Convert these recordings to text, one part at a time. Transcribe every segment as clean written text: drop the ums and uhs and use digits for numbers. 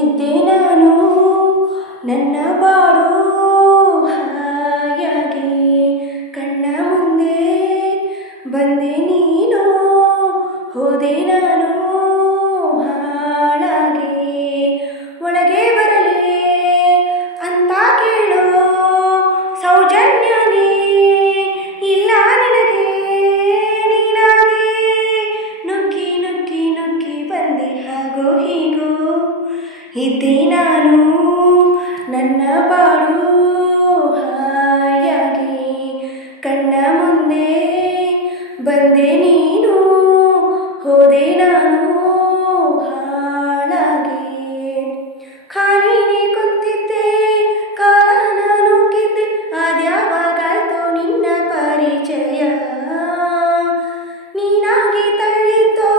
ಇದ್ದೆ ನಾನು ನನ್ನ ಬಾಳು ಹಾಯಾಗಿ, ಕಣ್ಣ ಮುಂದೆ ಬಂದೆ ನೀನು, ಹೋದೆ ನಾನು ಹಾಳಾಗಿ. ಒಳಗೆ ಬರಲೇ ಅಂತ ಕೇಳೋ ಸೌಜನ್ಯನೇ ಇಲ್ಲ ನಿನಗೆ, ನೀನಾಗಿ ನುಗ್ಗಿ ನುಗ್ಗಿ ನುಗ್ಗಿ ಬಂದೆ ಹಾಗೋ ಹೀಗೋ. ಇದ್ದೆ ನಾನು ನನ್ನ ಬಾಳು ಹಾಯಾಗಿ, ಕಣ್ಣ ಮುಂದೆ ಬಂದೆ ನೀನು, ಹೋದೆ ನಾನು ಹಾಳಾಗಿ. ಖಾಲಿನೇ ಕುಂತಿದ್ದೆ ಕಾಲ ನುಗ್ಗಿದ್ದೆ, ಅದ್ಯಾವಾಗಾಯ್ತೋ ನಿನ್ನ ಪರಿಚಯ. ನೀನಾಗಿ ತಳ್ಳಿದ್ದೋ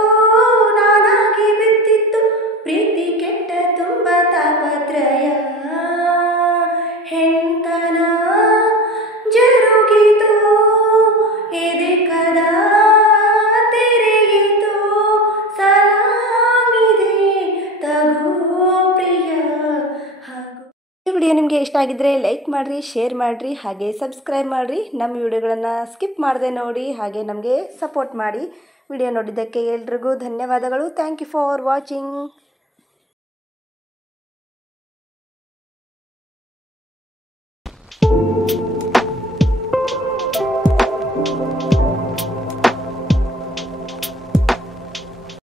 ನಾನಾಗಿ ಬಿದ್ದಿದ್ದು, ಪ್ರೀತಿ ಕೆಟ್ಟ ತುಂಬ ತಾಪತ್ರಯ. ಹೆಣ್ತನ ಜರುಗಿತು ಎದೆ ಕದ ತೆರೆಯಿತು, ಸಲಾಮಿದೆ ತಗೋ ಪ್ರಿಯ. ಹಾಗೂ ಈ ವಿಡಿಯೋ ನಿಮಗೆ ಇಷ್ಟ ಆಗಿದ್ದರೆ ಲೈಕ್ ಮಾಡಿರಿ, ಶೇರ್ ಮಾಡಿರಿ, ಹಾಗೆ ಸಬ್ಸ್ಕ್ರೈಬ್ ಮಾಡಿರಿ. ನಮ್ಮ ವಿಡಿಯೋಗಳನ್ನು ಸ್ಕಿಪ್ ಮಾಡದೆ ನೋಡಿ, ಹಾಗೆ ನಮಗೆ ಸಪೋರ್ಟ್ ಮಾಡಿ. ವಿಡಿಯೋ ನೋಡಿದ್ದಕ್ಕೆ ಎಲ್ರಿಗೂ ಧನ್ಯವಾದಗಳು. Thank you for watching.